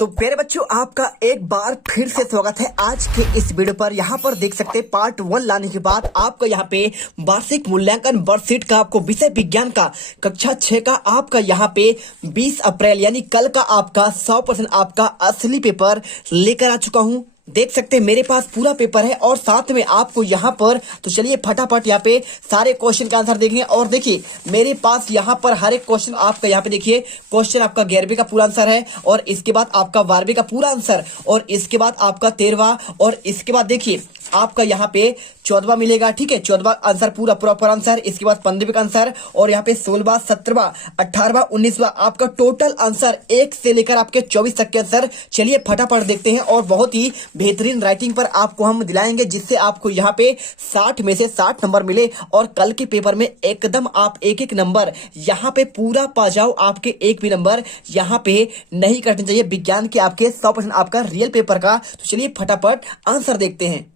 तो प्यारे बच्चों, आपका एक बार फिर से स्वागत है आज के इस वीडियो पर। यहाँ पर देख सकते हैं पार्ट 1 लाने के बाद आपका यहाँ पे वार्षिक मूल्यांकन वर्कशीट का आपको विषय विज्ञान का कक्षा 6 का आपका यहाँ पे 20 अप्रैल यानी कल का आपका 100% आपका असली पेपर लेकर आ चुका हूँ। देख सकते हैं मेरे पास पूरा पेपर है और साथ में आपको यहाँ पर, तो चलिए फटाफट यहाँ पे सारे क्वेश्चन का आंसर देखेंगे। और देखिए मेरे पास यहाँ पर हर एक क्वेश्चन आपका यहाँ पे देखिए, क्वेश्चन आपका 11वीं का पूरा आंसर है और इसके बाद आपका 12वीं का पूरा आंसर और इसके बाद आपका 13वां और इसके बाद देखिए आपका यहाँ पे 14वां मिलेगा। ठीक है, 14वां आंसर पूरा प्रॉपर आंसर, इसके बाद 15वीं का आंसर और यहाँ पे 16वां, 17वां, 18वां, 19वां आपका टोटल आंसर 1 से लेकर आपके 24 तक के आंसर। चलिए फटाफट देखते हैं और बहुत ही बेहतरीन राइटिंग पर आपको हम दिलाएंगे जिससे आपको यहाँ पे 60 में से 60 नंबर मिले और कल के पेपर में एकदम आप एक एक नंबर यहाँ पे पूरा पा जाओ। आपके एक भी नंबर यहाँ पे नहीं कटने चाहिए विज्ञान के आपके 100% आपका रियल पेपर का। तो चलिए फटाफट आंसर देखते हैं।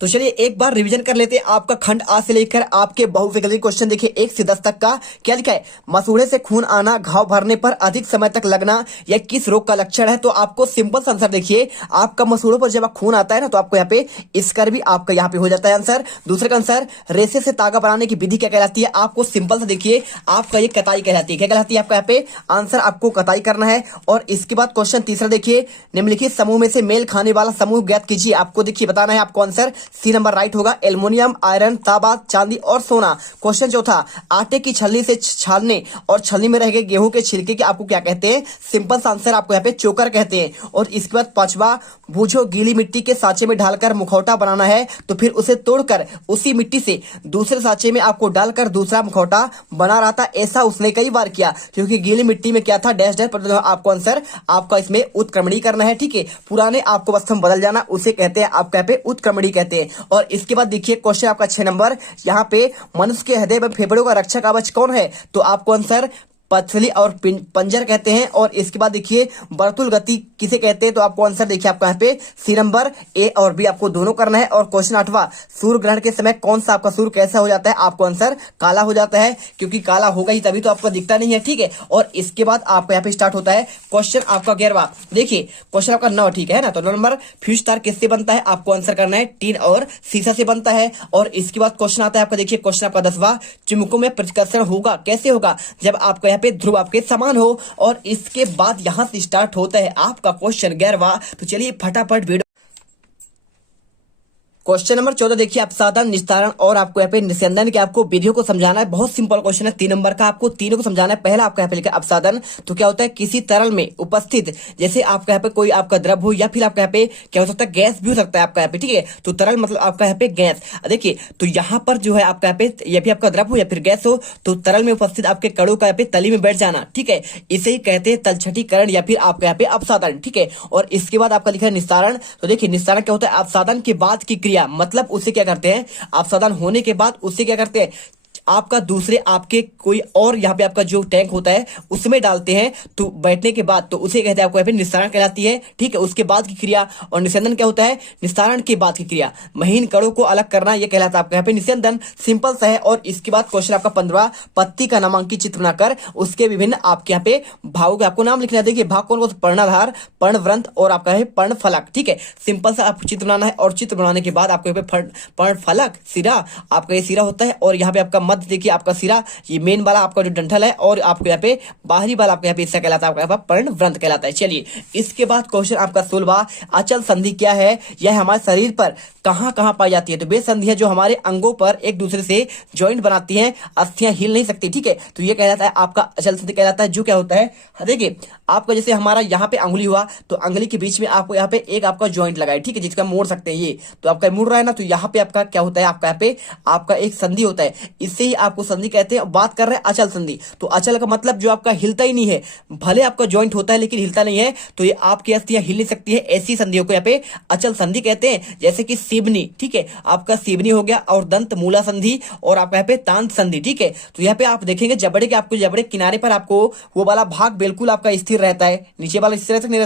तो चलिए एक बार रिवीजन कर लेते हैं। आपका खंड आ से लेकर आपके बहुविकल्पी क्वेश्चन देखिए 1 से 10 तक का क्या लिखा है। मसूड़े से खून आना, घाव भरने पर अधिक समय तक लगना, यह किस रोग का लक्षण है। तो आपको सिंपल आंसर देखिए, आपका मसूड़ों पर जब खून आता है ना तो आपको यहाँ पे इसकर भी आपका यहाँ पे हो जाता है आंसर। दूसरे का आंसर, रेशे से तागा बनाने की विधि क्या कहलाती है। आपको सिंपल से देखिए आपका ये कताई कहलाती है। क्या कहलाती है आपका यहाँ पे आंसर, आपको कताई करना है। और इसके बाद क्वेश्चन तीसरा देखिए, निम्नलिखित समूह में से मेल खाने वाला समूह ज्ञात कीजिए। आपको देखिए बताना है आपको आंसर। सी नंबर राइट होगा, एल्युमिनियम, आयरन, तांबा, चांदी और सोना। क्वेश्चन चौथा, आटे की छलनी से छानने और छलनी में रह गए गेहूं के छिलके के आपको क्या कहते हैं। सिंपल सा आंसर आपको यहाँ पे चोकर कहते हैं। और इसके बाद पांचवा, बूझो गीली मिट्टी के सांचे में ढालकर मुखौटा बनाना है तो फिर उसे तोड़कर उसी मिट्टी से दूसरे सांचे में आपको डालकर दूसरा मुखौटा बना रहा था। ऐसा उसने कई बार किया क्योंकि गीली मिट्टी में क्या था, डैश डैश पर आपको आंसर आपका इसमें उत्क्रमणी करना है। ठीक है, पुराने आपको वस्तु बदल जाना उसे कहते हैं आपका यहाँ पे उत्क्रमणी कहते हैं। और इसके बाद देखिए क्वेश्चन आपका 6 नंबर, यहाँ पे मनुष्य के हृदय व फेफड़ों का रक्षा कवच कौन है। तो आपको आंसर पथली और पंजर कहते हैं। और इसके बाद देखिए वर्तुल गति किसे कहते हैं। तो आपको आंसर देखिए आपका यहाँ पे सी नंबर, ए और बी आपको दोनों करना है। और क्वेश्चन 8वां, सूर्य ग्रहण के समय कौन सा आपका सूर्य कैसा हो जाता है। आपको आंसर काला हो जाता है क्योंकि काला होगा ही तभी तो आपको दिखता नहीं है। ठीक है, और इसके बाद आपको यहाँ पे स्टार्ट होता है क्वेश्चन आपका 11वां। देखिए क्वेश्चन आपका 9 ठीक है ना। तो 9 नंबर, फ्यूज तार किससे बनता है। आपको आंसर करना है टीन और शीशा से बनता है। और इसके बाद क्वेश्चन आता है आपका, देखिए क्वेश्चन आपका 10वां, चुंबकों में प्रतिकर्षण होगा कैसे होगा जब आपको यहाँ पे ध्रुव आपके समान हो। और इसके बाद यहां से स्टार्ट होता है आपका क्वेश्चन 11वां। तो चलिए फटाफट वीडियो क्वेश्चन नंबर 14 देखिए, अपसाधन, निस्तारण और आपको यहाँ पे निस्यंदन के आपको विधियों को समझाना है। बहुत सिंपल क्वेश्चन है, 3 नंबर का। आपको तीनों को समझाना है। पहला आपका यहाँ पे लिखा है अपसाधन, तो क्या होता है, किसी तरल में उपस्थित, जैसे आपका यहाँ पे कोई आपका द्रव हो या फिर आपका यहाँ पे क्या हो सकता है गैस भी हो सकता है आपका यहाँ पे। ठीक है, तो तरल मतलब आपका यहाँ पे गैस। देखिए तो यहाँ पर जो है आपका यहाँ पे या फिर आपका द्रव हो या फिर गैस हो तो तरल में उपस्थित आपके कणों का यहाँ पे तली में बैठ जाना। ठीक है, इसे ही कहते हैं तलछटीकरण या फिर आपका यहाँ पे अपसाधन। ठीक है, और इसके बाद आपका लिखा है निस्तारण। तो देखिए निस्तारण क्या होता है, अपसाधन के बाद की क्रिया, मतलब उसे क्या करते हैं, अपसाधन होने के बाद उससे क्या करते हैं, आपका दूसरे आपके कोई और यहाँ पे आपका जो टैंक होता है उसमें डालते हैं तो बैठने के बाद, तो उसे कहते हैं आपको यहाँ पे निस्तारण कहलाती है। ठीक है, उसके बाद की क्रिया। और निस्यंदन क्या होता है, निस्तारण के बाद की क्रिया, महीन कणों को अलग करना, यह कहलाता है आपका यहाँ पे निस्यंदन। सिंपल सा है। और इसके बाद क्वेश्चन आपका 15वां, पत्ती का नामांकित चित्र बनाकर उसके विभिन्न आपके यहाँ पे भावों के आपको नाम लिखना है। देखिए भाग कौन कौन, पर्णाधार, पर्णवृंत और आपका है पर्णफलक। ठीक है, सिंपल सा आपको चित्र बनाना है। और चित्र बनाने के बाद आपको यहाँ पे पर्णफलक, सिरा, आपका ये सिरा होता है और यहाँ पे आपका मध्य देखिए आपका सिरा, ये मेन वाला आपका जो डंठल है और आपको यहाँ पे बाहरी वाला आपको यहाँ पे हिस्सा कहलाता है आपका यहाँ पे पर्णवृंत कहलाता है। चलिए इसके बाद क्वेश्चन आपका 16वां, अचल संधि क्या है, यह हमारे शरीर पर कहां कहां पाई जाती है। तो वे संधियां जो हमारे अंगों पर एक दूसरे से जॉइंट बनाती हैं, अस्थियां हिल नहीं सकती। ठीक है, तो ये कहलाता है आपका अचल संधि कहलाता है। जो क्या होता है, देखिए आपका जैसे हमारा यहाँ पे अंगुली हुआ तो अंगुली के बीच में आपको यहाँ पे एक आपका जॉइंट लगा है। ठीक है, जिसका मोड़ सकते हैं, ये तो आपका मुड़ रहा है ना, तो यहाँ पे आपका क्या होता है, आपका यहाँ पे आपका एक संधि होता है, इससे ही आपको संधि कहते हैं। बात कर रहे हैं अचल संधि, तो अचल का मतलब जो आपका हिलता ही नहीं है, भले आपका जॉइंट होता है लेकिन हिलता नहीं है, तो ये आपकी अस्थियां हिल नहीं सकती है, ऐसी संधियों को यहाँ पे अचल संधि कहते हैं। जैसे कि सिवनी, ठीक है, आपका सिवनी हो गया, और दंत मूला संधि और आपका यहाँ पे तांत संधि। ठीक है, तो यहाँ पे आप देखेंगे जबड़े के आपको जबड़े किनारे पर आपको वो वाला भाग बिल्कुल आपका स्थिर रहता है, नीचे वाला स्थिर नहीं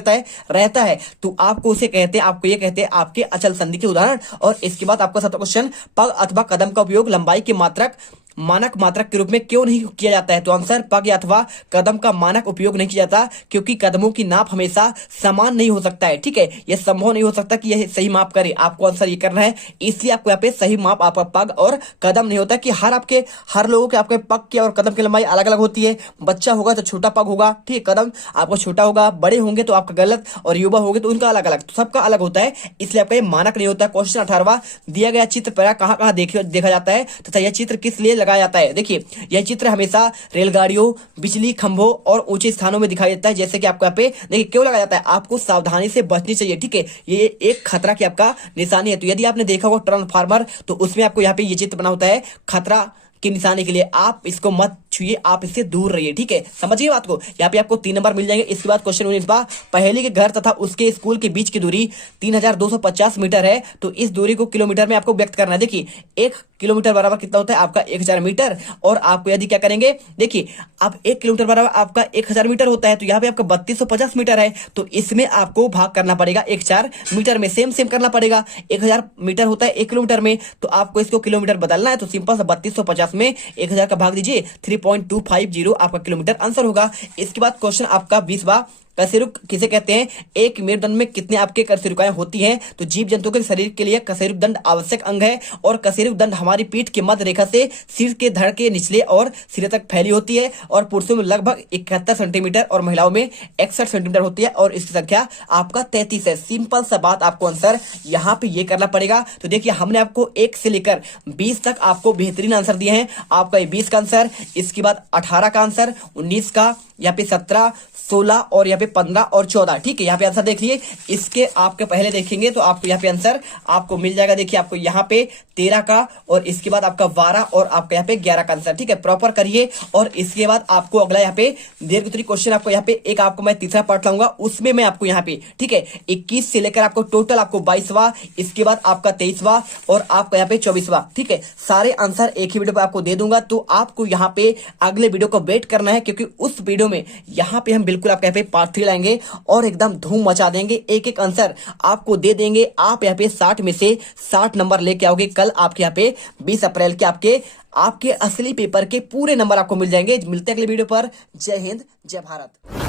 रहता है, तो आपको उसे कहते हैं, आपको ये कहते हैं आपके अचल संधि के उदाहरण। और इसके बाद आपका 7वां क्वेश्चन, पग अथवा कदम का उपयोग लंबाई के मात्रक मानक मात्रक के रूप में क्यों नहीं किया जाता है? तो आंसर पग अथवा कदम का मानक उपयोग नहीं किया जाता, क्योंकि कदमों की नाप हमेशा समान नहीं हो सकता है। ठीक है, यह संभव नहीं हो सकता कि यह सही माप करे। आपको आंसर ये करना है, इसलिए आपको यहाँ पे सही माप आपका पग और कदम नहीं होता कि हर लोगों के आपके पग की और कदम की लंबाई अलग अलग होती है। बच्चा होगा तो छोटा पग होगा, ठीक है, कदम आपको छोटा होगा, बड़े होंगे तो आपका गलत, और युवा होंगे तो उनका अलग अलग, तो सबका अलग होता है, इसलिए आपका ये मानक नहीं होता। क्वेश्चन 18वां, दिया गया चित्र पर कहां कहां देखा जाता है तथा यह चित्र किस लिए लगाया जाता है? देखिए, यह चित्र हमेशा रेलगाड़ियों, बिजली खंभों और ऊंचे स्थानों में दिखाई देता है। जैसे कि आपको यहाँ पे देखिए क्यों लगाया जाता है, आपको सावधानी से बचनी चाहिए। ठीक है, ये एक खतरा की आपका निशानी है। तो यदि आपने देखा होगा ट्रांसफार्मर, तो उसमें आपको यहाँ पे ये चित्र बना होता है खतरा की निशानी के लिए। आप इसको मत छुइए, आप इससे दूर रहिए। ठीक है, समझिए बात को। यहाँ पे आपको 3 नंबर मिल जाएंगे। इसके बाद क्वेश्चन 19वां, पहेली के घर तथा उसके स्कूल के बीच की दूरी 3250 मीटर है, तो इस दूरी को किलोमीटर में आपको व्यक्त करना है। देखिए, 1 किलोमीटर बराबर कितना होता है? आपका 1000 मीटर। और आपको यदि क्या करेंगे, देखिए अब 1 किलोमीटर बराबर आपका 1000 मीटर होता है, तो यहाँ पे आपका 3250 मीटर है, तो इसमें आपको भाग करना पड़ेगा 1000 मीटर में। सेम करना पड़ेगा। 1000 मीटर होता है 1 किलोमीटर में, तो आपको इसको किलोमीटर बदलना है, तो सिंपल सा 3250 में 1000 का भाग दीजिए, 3.250 आपका किलोमीटर आंसर होगा। इसके बाद क्वेश्चन आपका 20वां, कशेरुक किसे कहते हैं? एक मेरुदंड में कितने आपके कशेरुकाएं होती हैं? तो जीव जंतु के शरीर के लिए कशेरुक दंड आवश्यक अंग है, और कशेरुक दंड हमारी पीठ के मध्य रेखा से सिर के धड़ के निचले और सिरे तक फैली होती है, और पुरुषों में लगभग 71 सेंटीमीटर और महिलाओं में 61 सेंटीमीटर होती है, और इसकी संख्या आपका 33 है। सिंपल सा बात, आपको आंसर यहाँ पे ये करना पड़ेगा। तो देखिए, हमने आपको 1 से लेकर 20 तक आपको बेहतरीन आंसर दिए हैं। आपका 20 का आंसर, इसके बाद 18 का आंसर, 19 का, यहाँ पे 17, 16 और यहाँ पे 15 और 14। ठीक है, यहाँ पे आंसर देख लिए। इसके आपके पहले देखेंगे तो आपको यहाँ पे आंसर आपको मिल जाएगा। देखिए, आपको यहाँ पे 13 का, और इसके बाद आपका 12 और आपका यहाँ पे 11 का आंसर। ठीक है, प्रॉपर करिए। और इसके बाद आपको अगला यहाँ पे दीर्घ क्वेश्चन, आपको यहाँ पे एक आपको मैं तीसरा पार्ट लाऊंगा, उसमें मैं आपको यहाँ पे, ठीक है, 21 से लेकर आपको टोटल आपको 22वां, इसके बाद आपका 23वां और आपका यहाँ पे 24वां। ठीक है, सारे आंसर एक ही वीडियो पे आपको दे दूंगा। तो आपको यहाँ पे अगले वीडियो को वेट करना है, क्योंकि उस वीडियो में यहाँ पे हम बिल्कुल आपके यहाँ पे पार्ट 3 लाएंगे और एकदम धूम मचा देंगे। एक एक आंसर आपको दे देंगे। आप यहाँ पे 60 में से 60 नंबर लेके आओगे। कल आपके यहाँ पे 20 अप्रैल के आपके असली पेपर के पूरे नंबर आपको मिल जाएंगे। मिलते हैं अगले वीडियो पर। जय हिंद, जय भारत।